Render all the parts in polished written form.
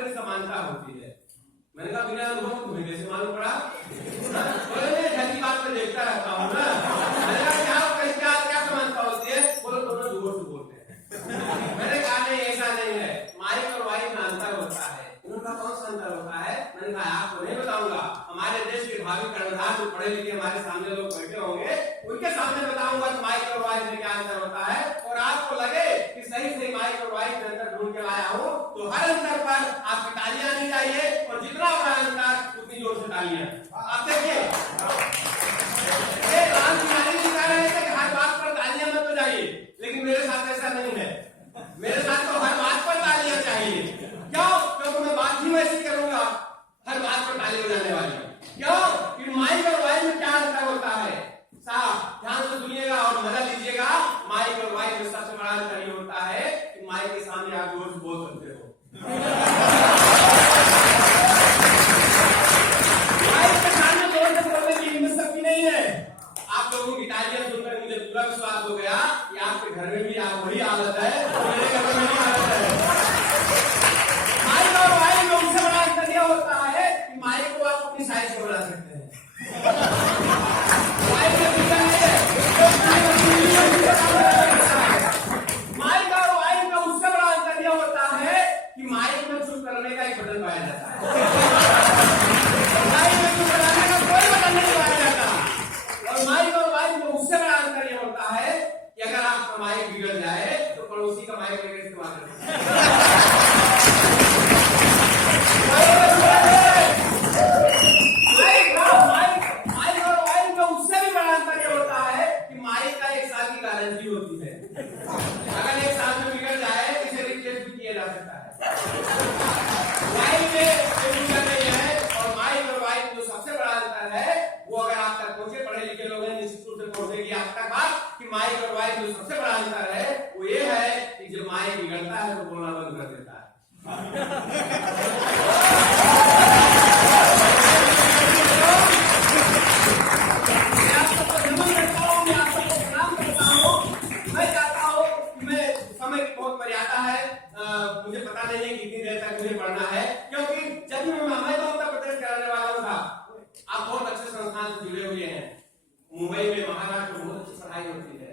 बड़ी समानता होती है। मैंने कहा बिना अनुभव तुम्हें कैसे मालूम पड़ा? बोले झूठी बात में देखता रहता हूँ ना। मैंने कहा क्या समानता होती है? बोलो दोनों जोर से बोलते हैं। मैंने कहा नहीं ऐसा नहीं है, माइक और वाइक में अंतर होता है। उनका कौन सा अंतर होता है? मैंने कहा आपको नहीं बताऊंगा, हमारे देश के भावी कर्णधार जो पढ़े लिखे हमारे सामने लोग बैठे होंगे उनके सामने बताऊंगा कि माइक और वाइक में क्या अंतर होता है। और आपको लगे कि सही माइक और वाइक में अंतर ढूंढ के लाया हूँ तो हर अंतर पर आपकी तालियां आनी चाहिए, और जितना बड़ा अंतर उतनी जोर से तालियां। आप देखिए हर बात पर तालियां मत बजाइए, लेकिन मेरे साथ ऐसा नहीं है। मेरे साथ तो हर बात पर तालियां चाहिए। क्यों? क्योंकि मैं बात ही वैसी करूंगा हर बात पर ताली बजाने वाली। क्यों? कि माइक और वाइक में क्या अंतर होता है? साहब ध्यान से सुनिएगा और मजा लीजिएगा। माइक और वाइक में सबसे बड़ा अंतर ये होता है कि माइक के सामने आप जोर से बोल सकते हो, माइक के सामने जोर से बोलने की हिम्मत सबकी नहीं है। आप लोगों की तालियां सुनकर मुझे पूरा विश्वास हो गया कि आपके घर में भी आप वही हालत है, मेरे घर में भी हालत है। माइक और वाइक में उससे बड़ा अंतर यह होता है कि माइक को आप अपनी साइज से बना सकते हैं, माइक और वाइक में उससे बड़ा अंतर यह होता है कि माइक में चुप करने का एक बटन पाया जाता है, माइक में चुप कराने का कोई बटन नहीं पाया जाता। और माइक और वाइक में उससे बड़ा अंतर यह होता है कि अगर आपका माइक बिगड़ जाए तो पड़ोसी का माइक लेकर इस्तेमाल करें। माइक और वाइक में उससे भी बड़ा अंतर यह होता है कि माइक का 1 साल की गारंटी होती है। अगर 1 साल में बिगड़ जाए इसे रिप्लेस भी किया जा सकता है। वाइक में और माइक और वाइक जो सबसे बड़ा अंतर है वो अगर आप तक पहुंचे, पढ़े लिखे लोग हैं निश्चित रूप से पहुंचेगी आप तक बात कि माइक और वाइक जो सबसे बड़ा अंतर है वो ये है कि जब माइक बिगड़ता है तो बोलना बंद कर देता है। मुझे पता नहीं है कितनी देर तक मुझे पढ़ना है, क्योंकि जब मैं तो उत्तर प्रदेश कराने वाला था। आप बहुत अच्छे संस्थान से जुड़े हुए हैं, मुंबई में महाराष्ट्र में बहुत अच्छी पढ़ाई होती है।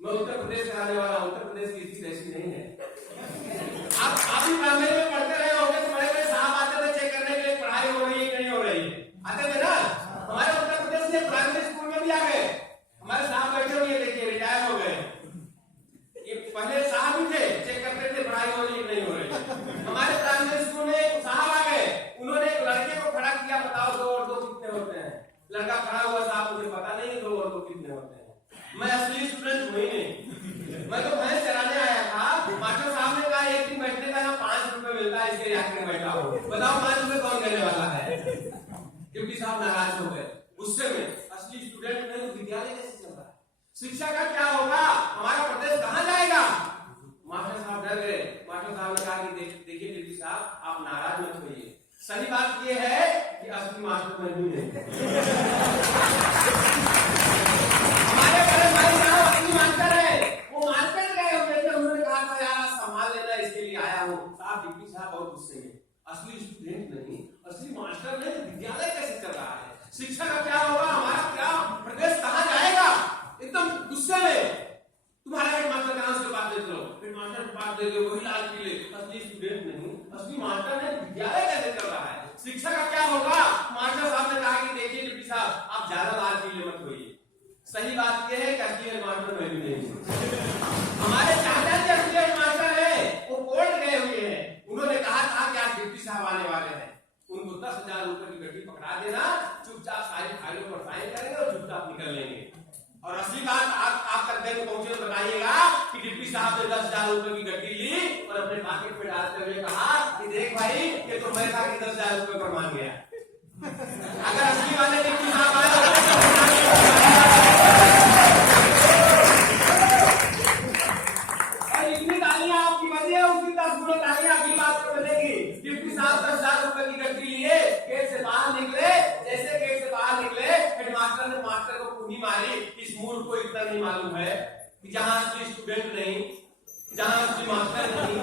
मैं उत्तर प्रदेश कराने वाला, उत्तर प्रदेश की स्थिति ऐसी नहीं है। आप भी प्राइमरी में पढ़ते रहे होंगे तो बड़े बड़े साहब आते थे चेक करने के लिए पढ़ाई हो रही है कि नहीं हो रही है, आते थे ना। हमारे उत्तर प्रदेश से प्राइमरी स्कूल में भी आ गए हमारे साहब बैठे हुए, देखिए रिटायर हो गए। ये पहले साहब ही थे, चेक करते थे पढ़ाई हो रही है नहीं हो रही। हमारे प्राइमरी स्कूल में साहब आ गए, उन्होंने एक लड़के को खड़ा किया, बताओ 2 और 2 कितने होते हैं? लड़का खड़ा हुआ, साहब मुझे पता नहीं है 2 और 2 कितने होते हैं। मैं असली स्टूडेंट हुई नहीं, मैं तो भैंस चराने आया था। मास्टर साहब ने कहा एक दिन बैठने का ना 5 रुपए मिलता है, इसलिए आके बैठा हो, बताओ 5 रुपए कौन देने वाला है? डिप्टी साहब नाराज हो गए। गुस्से में असली स्टूडेंट नहीं, विद्यालय कैसे चल रहा है, शिक्षा का क्या होगा, हमारा प्रदेश कहां जाएगा? मास्टर साहब डर गए। मास्टर साहब ने कहा कि देखिए डिप्टी साहब आप नाराज मत होइए, सही बात यह है कि असली मास्टर में नहीं है। हमारे बड़े भाई साहब असली मास्टर है, वो मास्टर गए हुए थे, उन्होंने कहा था यार संभाल लेना, इसके लिए आया हूँ। साहब डिप्टी साहब बहुत गुस्से में, असली स्टूडेंट नहीं, असली मास्टर नहीं, विद्यालय कैसे चल रहा है, शिक्षा का क्या होगा, हमारा क्या प्रदेश कहां जाएगा? एकदम गुस्से में तुम्हारा हेडमास्टर कहां से बात देते हो, हेडमास्टर बात दे दो वही लाल पीले, असली स्टूडेंट नहीं, असली मास्टर नहीं, विद्यालय कैसे चल रहा है, शिक्षा का क्या होगा? मास्टर साहब ने कहा कि देखिए डिप्टी साहब आप ज्यादा लाल पीले मत होइए, सही बात यह है कि असली हेडमास्टर में भी नहीं। हमारे चाचा जी असली हेडमास्टर है, वो कोर्ट गए हुए हैं, उन्होंने कहा था कि आज डिप्टी साहब आने वाले हैं, उनको 10,000 रुपए की गड्डी पकड़ा देना, चुपचाप सारी फाइलों पर साइन करेंगे और चुपचाप निकल लेंगे। और असली बात आप तक देर पहुंचे तो बताइएगा कि डिप्टी साहब ने 10,000 रुपए की गड्डी ली और अपने पॉकेट में डालते हुए कहा कि देख भाई ये तो मैं था कि 10,000 रुपए पर मान गया। अगर असली वाले डिप्टी साहब आए और इतनी तालियां आपकी बजी है, उसकी 10 गुना तालियां अगली बात पर बजेगी। डिप्टी साहब 10,000 रुपए की गड्डी लिए, गेट से बाहर निकले, जैसे गेट से बाहर निकले हेडमास्टर ने मास्टर को पूंजी मारी। इस मूर्ख को इतना नहीं मालूम है कि जहां असली स्टूडेंट नहीं, जहां असली मास्टर नहीं,